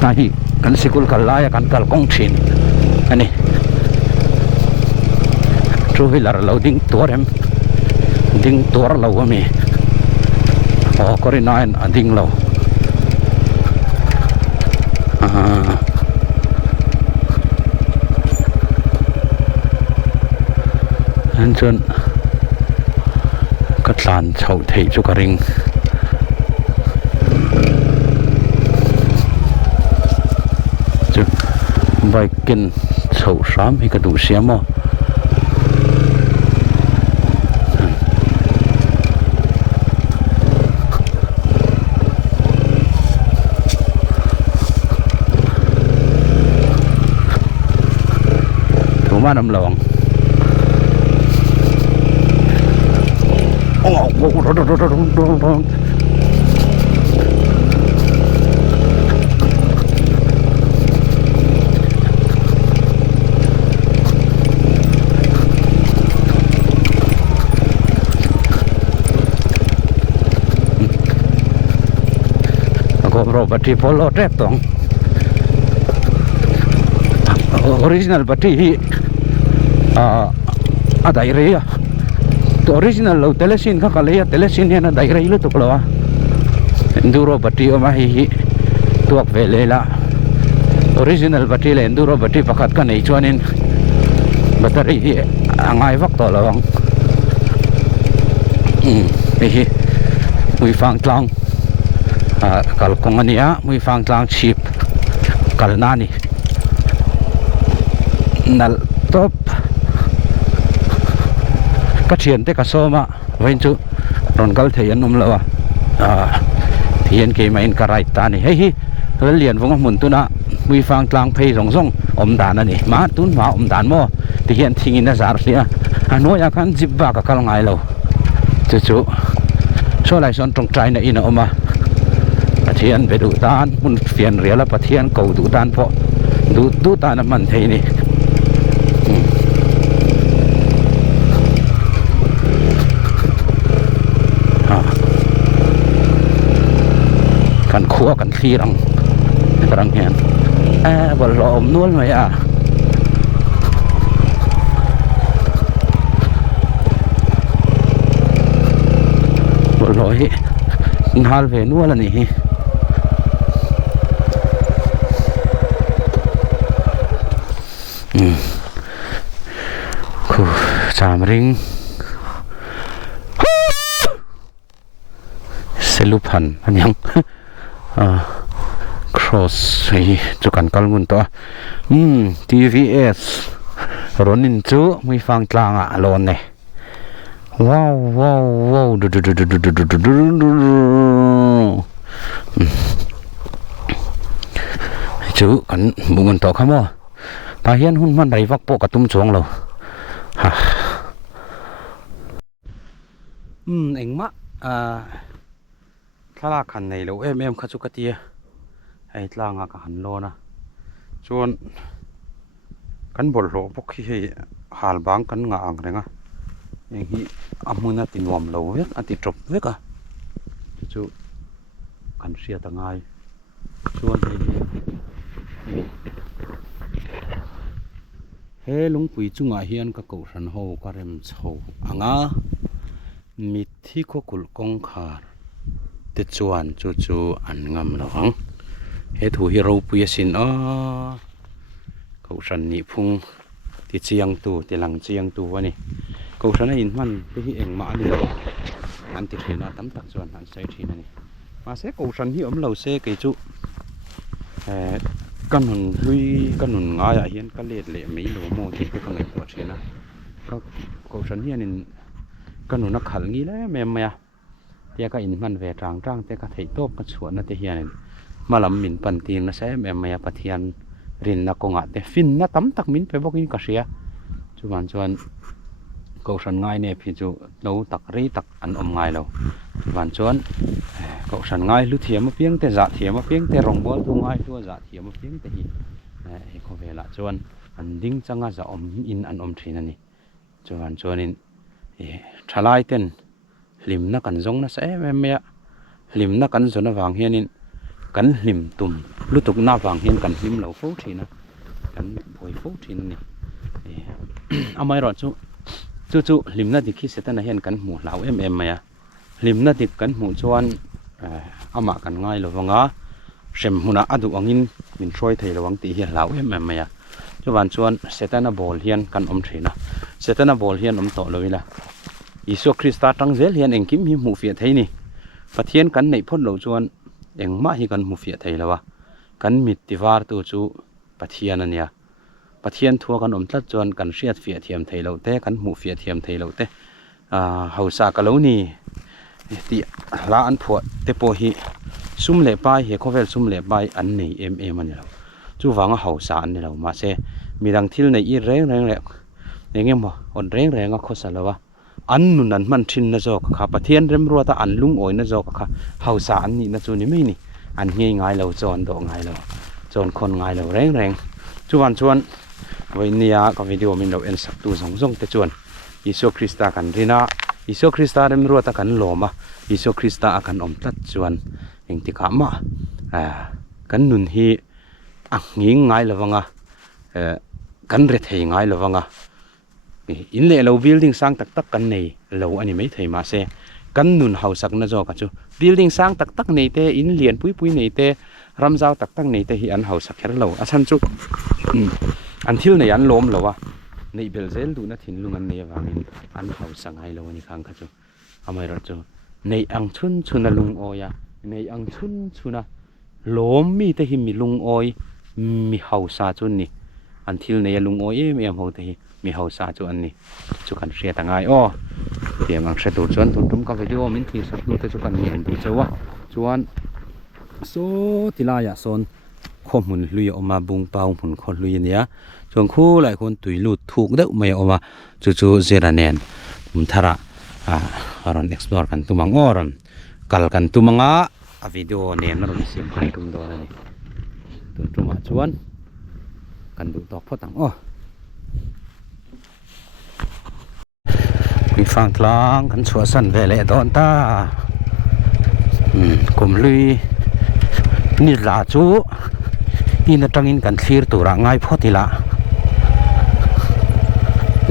tahi kan sikul kalaya kan kal kong thin ani two wheeler loading torem ding tor lo mi kori nine ding lo anh chun ka tlan chho thei chu ka ring vai kinh sầu sám hay cái đủ xém mà mà nằm lòng battery polo trap tong original battery hi dai re ya to original lo telesin kha kale telesin na dai re lu to klo enduro battery ma hi tuak ve le la original battery le enduro battery pakhat ka nei chuanin battery hi angai vak to lawang hi mui fang tlang kal kong ania mui fang tlang chip kal nani nal top ka thian te ka soma vein chu ron kal thei an lawa thian ke main ka right ta ni hei hi lian vong mun tu na mui fang tlang phei rong rong om dan ani ma tun ma om dan mo ti hian thingin na zar sia anoya kan jibba ka kal ngai lo chu so lai son trong trai na ina oma pathian be du tan mun fian riala pathian ko du tan pho du tan man thei ni kan khua kan khi rang hian bol lo om nual mai bol lo hi hal ve nual ani hi khu cham ring selupan anyang cross hi chu kan kalmun to TVS ronin chu mui fang tlanga alon ne wow chu kan bungun to khamo ta hian hun man dai vak po ka tum chong lo ha engma thla khan nei lo em kha chu ka tia ai tlanga ka han lo na chuan kan bol lo bok hi hal bang kan nga ang renga eng hi amuna tinwam lo vek ati trop vek a chu kan ria ta ngai chuan he lungpui chunga hian ka ko ran ho ka rem chho anga mithi ko kul kong khar te chuan chu an ngam lawang he thu hi ro pui sin ko ran ni phung ti chiang tu ti lang chiang tu ani ko ran in man te hi engma ani lo an ti thena tam tak chuan an sai thin ani ma se ko ran hi om lo se ke chu kanun hui kanun nga ya hian ka let le mei lo mo ti ka ngai to thina ko ran hian in kanun na khal ngi le mem maya tia ka in man ve tang te ka thei top ka chuan na te hian malam min pan ting na se mem maya pathian rin na konga te fin na tam tak min pe bokin ka ria chuan ko ran ngai ne phi chu lo tak ri tak an om ngai lo chuan ko ran ngai lu thiam a piang te za thiam a piang te rong bol tu ngai tu za thiam a piang te hi ko vela chuan an ding changa za om in an om thin ani chuan in thalai ten lim na kan zong na se me lim na kan zona wang hian in kan lim tum lutuk na wang hian kan lim lo fo thina kan boi fo thin ni amai ro chu lim na dikhi setana hian kan mu lau em maya lim na dik kan mu chuan ama kan ngai lo wanga sem huna adu angin min throi thei lawang ti hi lau em maya chuan setana bol hian kan om thina setana bol hian om to loila Isu Krista tangzel hian engkim hi mu fia thei ni pathian kan nei phon lo chuan engma hi kan mu fia thei lawa kan mit tiwar tu chu pathian ania pathian thua kan om tlat chuan kan riat fia thiam thei lo te kan mu fia thiam thei lo te hausa ka lo ni ti la an phuat te po hi sum le pai he khovel sum le pai an nei em ani lo chu wanga hausa an ni lo ma se mirang thil nei I reng le อย่างเงี้ยมั้งอ่อนแรงก็ข้อสารวะอันนู้นนั่นมันชินนะจอกค่ะปะเทียนเริ่มรัวตาอันลุงโอยนะจอกค่ะเฮาสารนี่นะจูนี่ไม่นี่อันง่ายง่ายเราจอนดอกง่ายเราจอนคนง่ายเราแรงชวนวันนี้ก็วิดีโอมินเราเอ็นสักตัวสองแต่ชวนยิสุคริสต์กันรีน่ายิสุคริสต์เริ่มรัวตากันหลอมยิสุคริสต์อากันอมตัดชวนเองที่ขามากันนุนฮีอักงิงง่ายเราวังกันเรทให้ง่ายเราวังอินเล่เราบิลดิ้งสร้างตักกันในเราอันนี้ไม่ไทยมาเสกันนุนเฮาสักนะจอกันจูบิลดิ้งสร้างตักในเตอินเลียนปุยในเตรำเจ้าตักในเตฮีอันเฮาสักแค่เราอาชันจูอันที่ในอันล้มเราวะในเบลเซลดูนะทิ้งลุงอันนี้วางินอันเฮาสังให้เราอันนี้ข้างกันจูทำไมเราจูในอังชุนนะลุงโอยในอังชุนนะล้มมีเตหิมีลุงโอยมีเฮาซาจุนนี่อันที่ในลุงโอยมีอันเฮาเตหิมีเฮาซาจุอันนี้จุกันเสียต่างไงอ้อเดี๋ยวมันเสร็จตัวจวนตุ้มกับวิดีโอมินที่สักดูแต่จุกันมีอันดูเจ้าวะจวนโซติลายะโซนข้อมูลลุยออกมาบุงเปาผลคนลุยเนี่ยจวนคู่หลายคนตุยลุดถูกเด็กไม่ออกมาจู่เจราเนนมุทาระเราเอ็กซ์พลอร์กันตุมังอรันกัลกันตุมังวิดีโอเนี่ยมันรู้สึกให้ตุ้มโดนนี่ตัวจุมาจวนกันดูตอกพอตังอ้อมีฟังกลางกันชัวสันเวลตอนตากลมลุยนี่ลาจูอินตังอินกันคลีร์ตัวร่างง่ายพอดีละ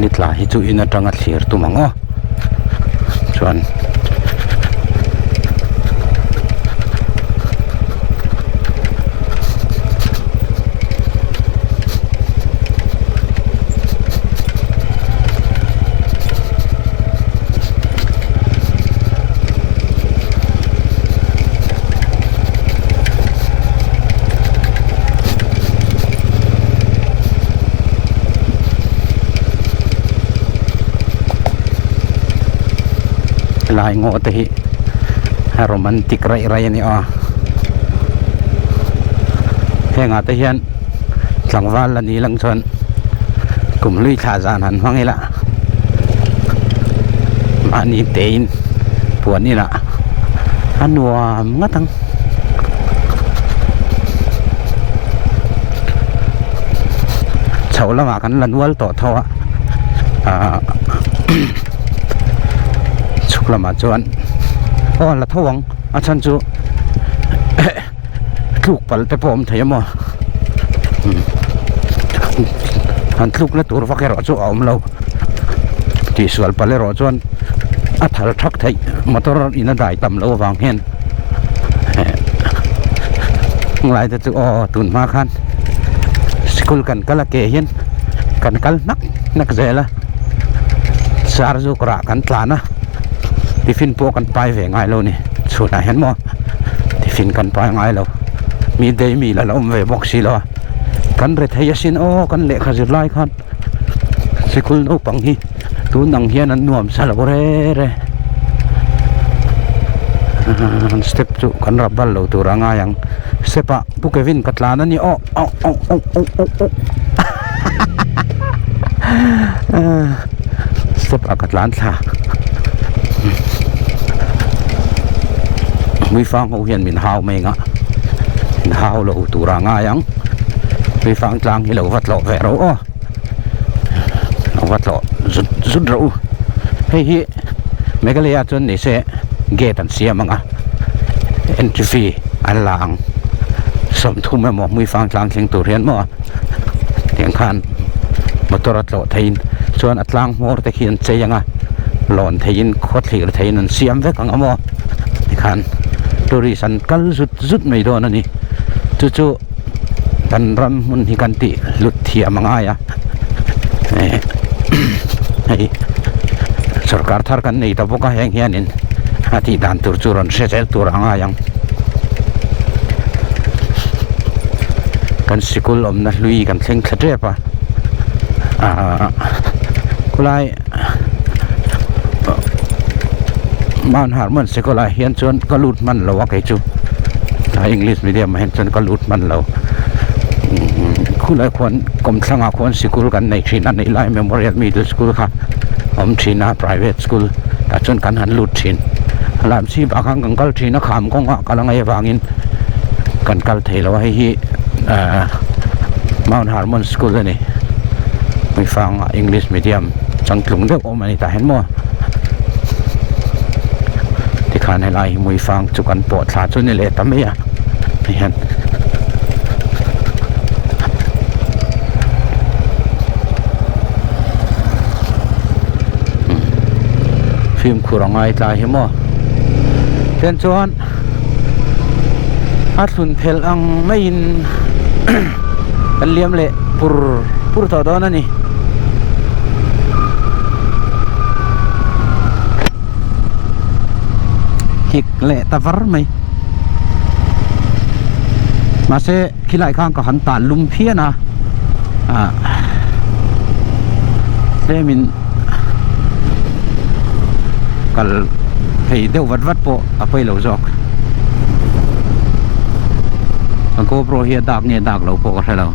นี่ลาฮิจูอินตังกันคลีร์ตัวมังอ้อชวนลายงอตีโรแมนติกไรนี่อ๋อแค่งาตีเห็นหลังวันละนี้หลังชนกลุ่มลุยขาจานหันฟังไงละมานี่เตนปวดนี่ละอันวัวงัดทั้งเฉาละมากันลันวัลต่อเท่าชุกละมาจวนอ๋อละทวังอาจารย์จูลูกปัลไปพร้อมเทียมอ่ะอันลูกละตัวฟักรอจูเอาเราที่สวนปัลรอจวนอัฐรทักไทยมาตัวอินได้ตำเราวางเห็นหลายแต่จูอ๋อตุนมาคันสกุลกันก็ละเกเห็นกันกัลนักเจละสารจูกระกันตลานะที่ฟินพวกกันไปเวง่ายเรานี่สุดไหนเห็นมั้ยที่ฟินกันไปง่ายเรามีเดย์มีแล้วเราเวบอกสิเรากันเรทยสินโอ้กันเละขจิไล่ขันสิคุณอุปังฮีตูนังเฮียนันนวมสารบเร่สเต็ปจุกันรับบอลเราตัวร่างยังเซปะพวกเควินกัตลานั่นนี่โอ้สเต็ปกัตลานท่ามีฟังเขาเห็นมินฮาวไม่งะมินฮาวเราตัวร่างยังมีฟังกลางที่เราวัดหล่อแฝงเราวัดหล่อสุดเราเฮ้ยไม่ก็เลยจนนี่เสเกตันเสียมั้งเอ็นทีฟีอันหลังสมทุมแม่หมอมีฟังกลางเสียงตัวเรียนมั้งเสียงคันมาตัวรัดหล่อไทยส่วนอัดลังมอร์ตะเคียนเสียงหล่อนไทยโคตรเหลือไทยนั่นเสียมเวกังมั้งคันตัวริสันกัลสุดไม่โดนนี่จู่ๆกันรำมันฮิกันติหลุดเทียมังอายสกัดทาร์กันนี่ตะบุกแห่งเฮียนินอาทิตย์ดันตัวจุรันเสียใจตัวร่างอายังกันสกุลอมนัดลุยกันเซ็งขัดเรียบกุไลมันหามันสกุลเฮียนจนก็ลุดมันเราว่าไงจูถ้าอังกฤษมีเดียมเห็นจนก็ลุดมันเราค school ไอ้คนกรมสร้างคนสกูลกันในที่นั่นในไลน์ Memorial Middle School ค่ะผมที่น่า private school แต่จนกันหันหลุดชินลามซีบอาคังกันกัลที่นักขามกงกำลังไอ้วางินกันกัลเทลว่าให้Mount Harmon School นี่ไม่ฟัง English Medium จังกลุ่มเด็กออกมาในแต่เห็นมั้ยที่ขานให้ไล่ไม่ฟังจุกันปวดขาจนนี่แหละทำไมอ่ะไม่เห็นฟิล์มคู่ร้องไห้ตายเห็นมั้ยเช่นชวนอาสุนเพลอังไม่ยินกันเลี้ยมเละปุรต่อตอนนั้นนี่ฮิกเละตะฟร์ไหมมาเสขี้ไหลข้างก็หันตาลุมเพี้ยนะเดมินกัลให้เดี๋ยววัดโปะไปเหล่าจอกมันก็โปรเฮียดักเนี่ยดักเราโปะก็ใช่เรา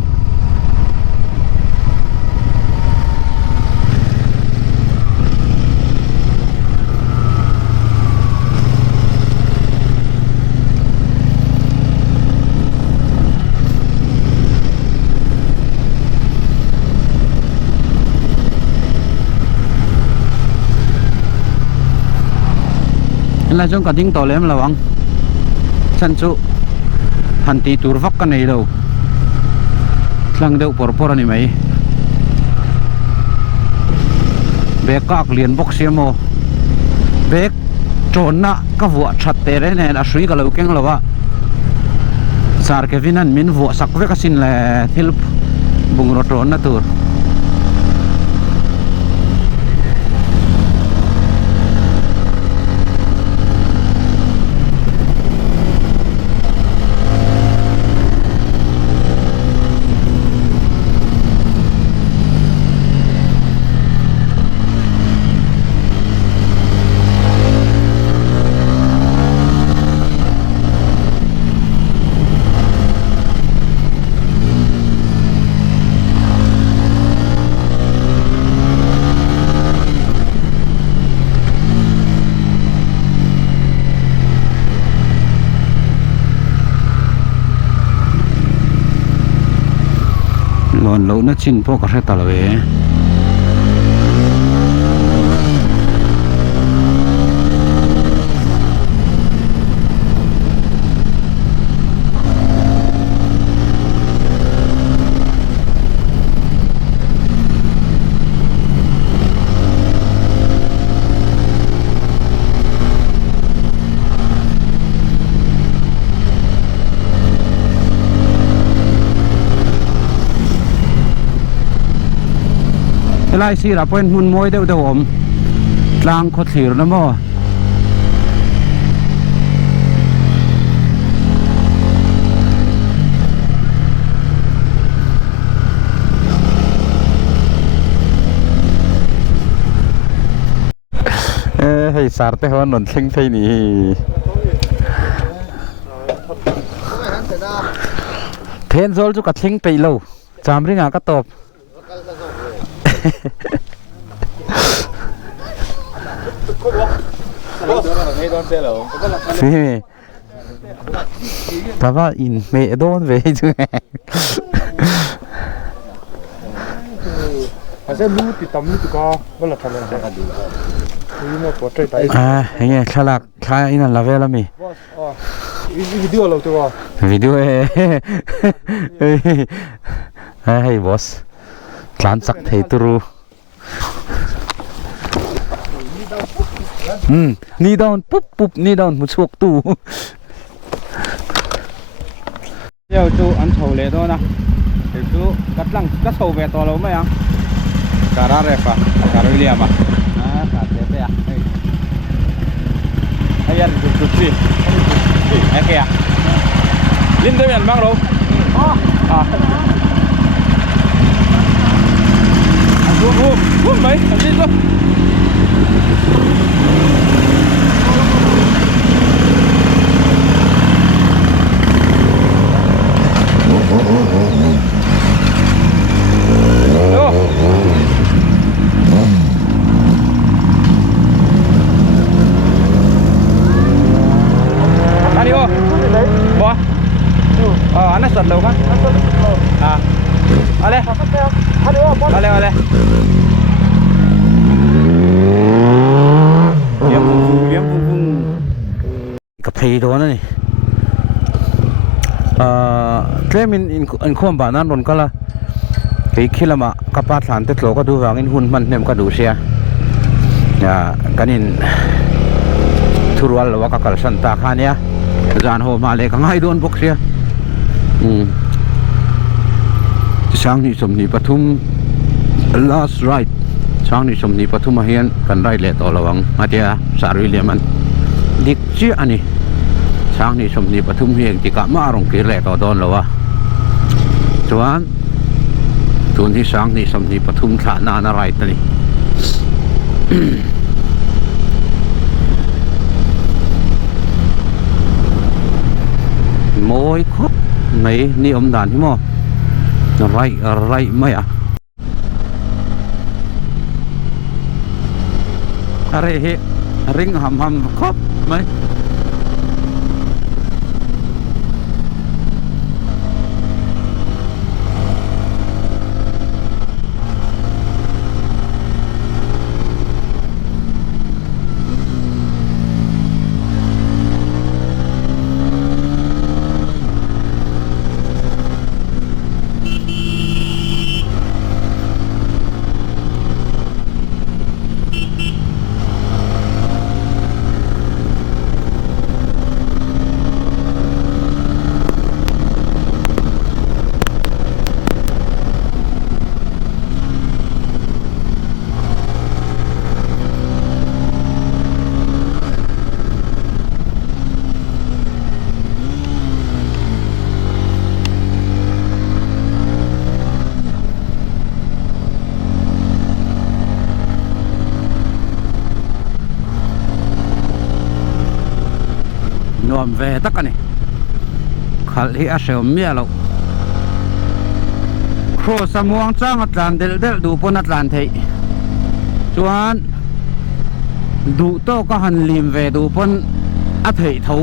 là chúng còn tính tổ lém là vắng chân chú hành tí tour vóc cái này đâu lăng đâu por này mấy bé các liền bốc xe mô bé trốn nạ các vụ chặt tê đấy này đã suy cả lâu keng lâu á sar cái viên ăn miếng vụ sắc với cái xin là thiếu bùng rột trốn nạ tour lon lâu nó chín po có thể tao là vềไล่สิเราเป็นหุ่นมวยเดี๋ยวผมกลางโคตรหิวนะมั่วให้สารแต่ว่าหนุนเช่งไทยนี่เทนโซลจุกัดเช่งไปเล่าจำเรื่องก็ตบพี่แต่ว่าอินเมย์โดนเวจึงไงอาจจะรู้ติดตามรู้ตัวก็เราทำอะไรกันดีนี่มันปวดใจตายอย่างเงี้ยขลักขายนั่นละเวลามีวิดีโอเราตัววิดีโอให้บอสคลานสักเทตุรูนี่ดาวปุ๊บนี่ดาวมุชกตู้เดี๋ยวจูอันโฉเลยตัวนะเดี๋ยวจูกัดลังกัดโฉเวตัวเราไหมอ่ะการอะไรปะการเรียมอ่ะการเรียบอ่ะไอ้ยันจุดสิไอ้แกลิ้นเต็มยันบ้างเราỦa mày, làm gì đó? đi ô bò nó sật đầu mắt lên lên viêm vùng cà phê đó này thế mình anh không bảo nó luôn cả là cái khi mà các bạn làm tết lúa có đủ vàng in hun mình nem có đủ xe cái này thu rual là các cái sản tác hàng nhá dàn hồ mà lấy cái ngay đồn bốc xe sáng nay sớm nay Pathum last ride sáng nay sớm nay Pathum hiền cần ride lệ tổ lawang atia sarui leman dik chi ani sáng nay sớm nay Pathum hiền thì cả mà rong kia lệ tổ đồn lawa chuan tuầnที่sáng nay sớm nay Pathum thả na ride tani môi khóc mấy ni ông đàn thế mà rai mấy à he ring hầm khóc mấy nôm về tất cả này khal hi a seo mía lo kho samuang chang atlan del du pon atlan thei chuan du to ka han lim ve du pon a thei tho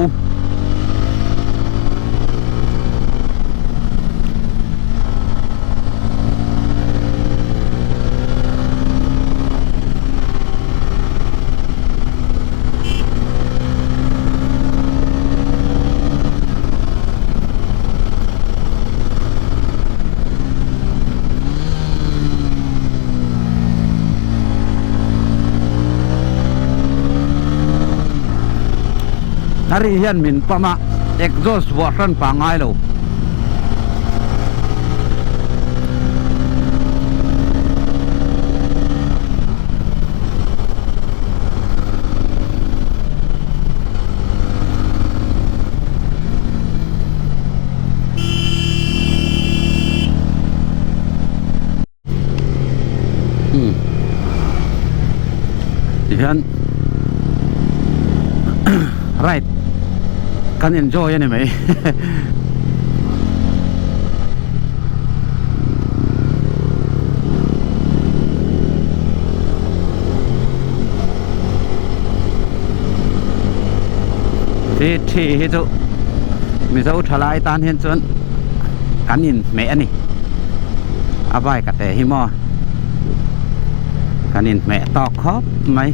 nari hian min pama exhaust washer pa ngai lo hian right can enjoy anyway thì hết rồi mình dâu trả lại tan hiện chân cắn nhìn mẹ này à vai cả tệ hi mò cắn nhìn mẹ to khóc mấy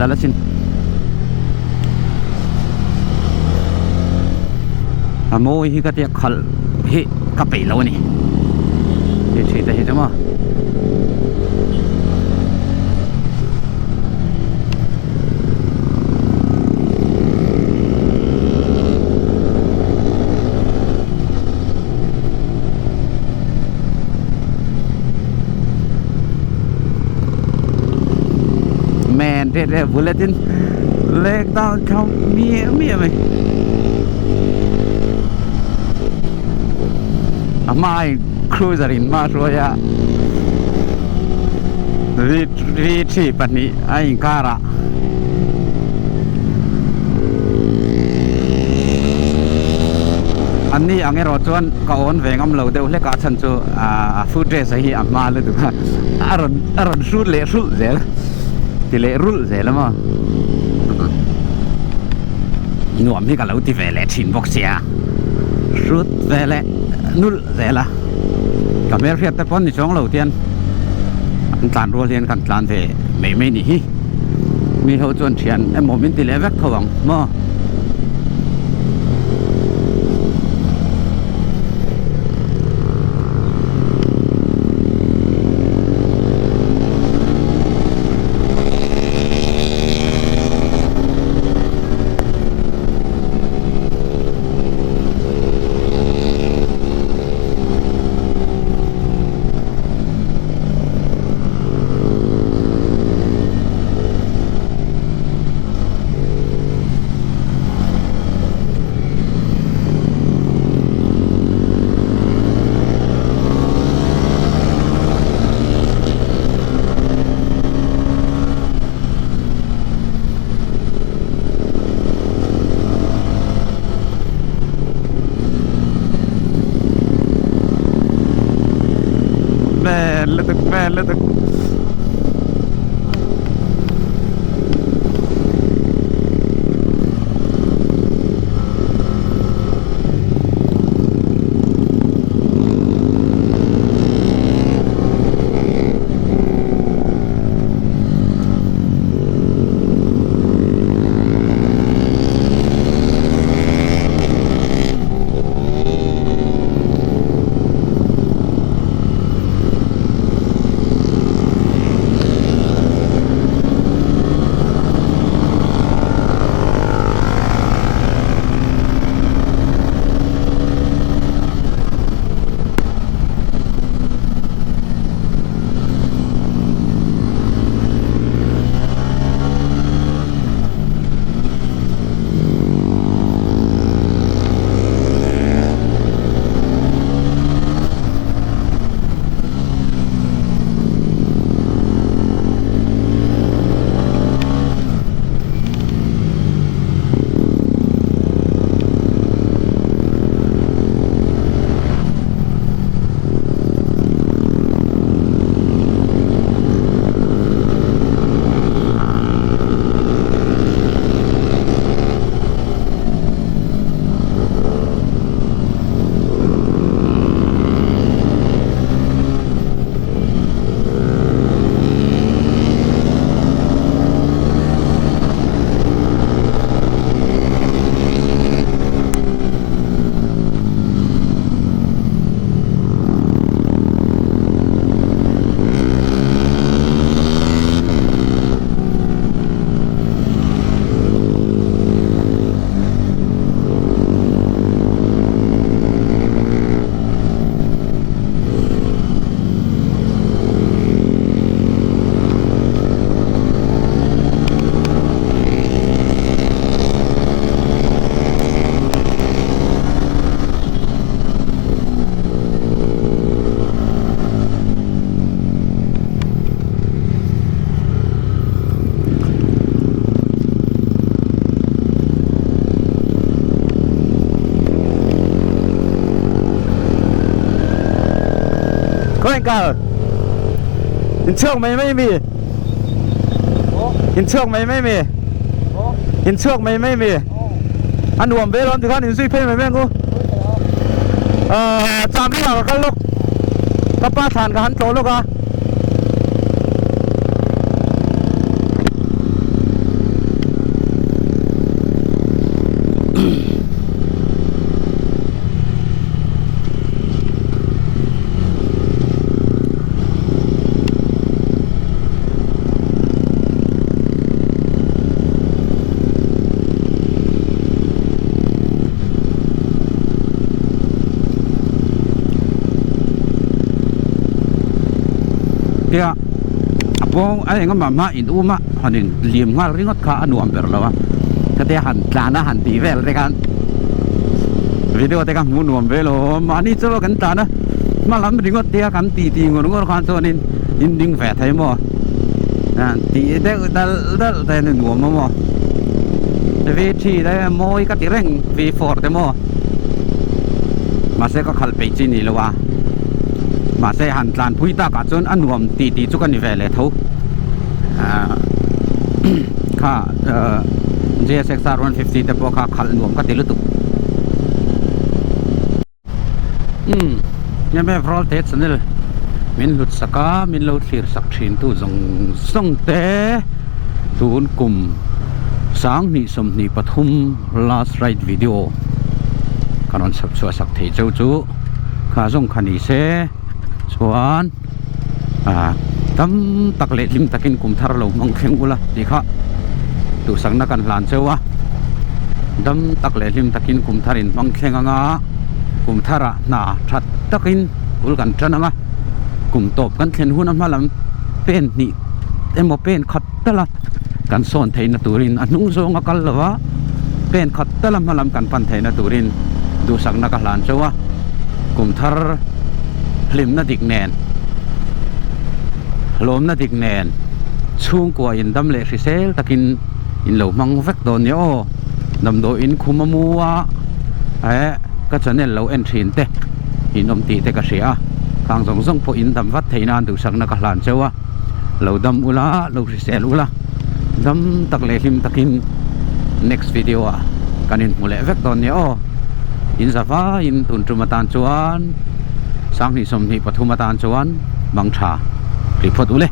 dal sin amo hi ka te khal hi ka pe lo ni ye che ta he jama để bulletin lên tao trong mía mày mai cruiser in mà rồi à วีที่ปันนี้ไอ้การะอันนี้อังเกอร์จวนก็โอนเวงอมเราเดี๋ยวเล็กอาชันจูฟูดเดสให้อามาเลยดูค่ะอารอนรูดเละรูดเจลที่เละรูดเจลมั้งหนุ่มที่กับเราที่เวลชินบอกเสียรูดเวลนุ่ลเจละกับเมื่อเรียบแต่ปนในช่วงเราเทียนการรัวเรียนกันการเวไม่หนีมีเขาจวนเทียนไอ้โมเมนต์ที่เละแวกเขาหวังมั้งแม่แล้วตึกก็ยังเก่าหินเชือกไม่มีหินเชือกไม่มีหินเชือกไม่มีอันหวมเบลอนที่เขาหินซุยเพ่ไม่แม่งกูจามที่หลังกันลูกกระป้าฐานกับหันโตลูกอ่ะเดี๋ยวพวกไอ้เงี้ยมาอินอูมาหันเลี้ยงว่าริงก็ขาหนุ่มเปล่าวะก็แต่หันจานหันตีเวลเลยกันวิดีโอแต่กันหนุ่มเวลมานี่เจ้ากันตานะมาล้ำริงก็เตี้ยกันตีงงกันกันตัวนี้อินดิ้งแฝดไทยมั้ง ตีได้แต่หนึ่งหัวมั้งมั้งวีทีได้มอยก็ตีเร่งวีฟอร์ได้มั้งมาเสก็ขัดไปจีนี่แล้ววะมาเสหันลานพุยตากาจนอันรวมตีจุกันนี่เวลเลยเท่าข้าGSXR 150แต่พวกข้าขัดรวมก็ตีลุตุยังไม่พร้อมเทสนี่เลยมินหลุดสก้ามินหลุดเสียสักชิ้นตู้ส่งเตะตูนกลุ่มสังนิสมนิปฐุม last ride video การนสับสวสักเทเจ้าจูข้าส่งขันอีเสชวนตั้มตักเล็ดลิมตักินกลุ่มทารลมังเข็งกุละดีค่ะตูสังนักการหลานเจ้าวะตั้มตักเล็ดลิมตักินกลุ่มทารินมังเข็งงากลุ่มทาระหนาชัดตักินอุลกันจันงากลุ่มตบกันเขียนหุ่นมาลำเป็นนี่เอ็มเป็นขัดตะละกันส่วนไทยนตูรินอันนุ่งโซงกันละวะเป็นขัดตะละมาลำกันปันไทยนตูรินดูสังนักหลานเจ้าวะกลุ่มทาร์ลิมนาดิกแนนลมนาดิกแนนช่วงกว่าอินดัมเลสิเซลตะกินอินเหลวมังเวกโดนเยอะดำโดอินคุมมัวก็จะเน้นเราเอ็นทรีนเตอินอมตีเตกเสียทางส่งพออินดำวัดไทยนานดูสังนักหลานเจ้าวะเราดำอุลาเราสิเซลอุลาดำตักเลหิมตักิน next video กันอินมุเลเวกโดนเยอะอินซาฟ้าอินตุนจุมาตานจวนสังนิสมนิปฐุมตานจวนบังชารีพอร์ตอุเล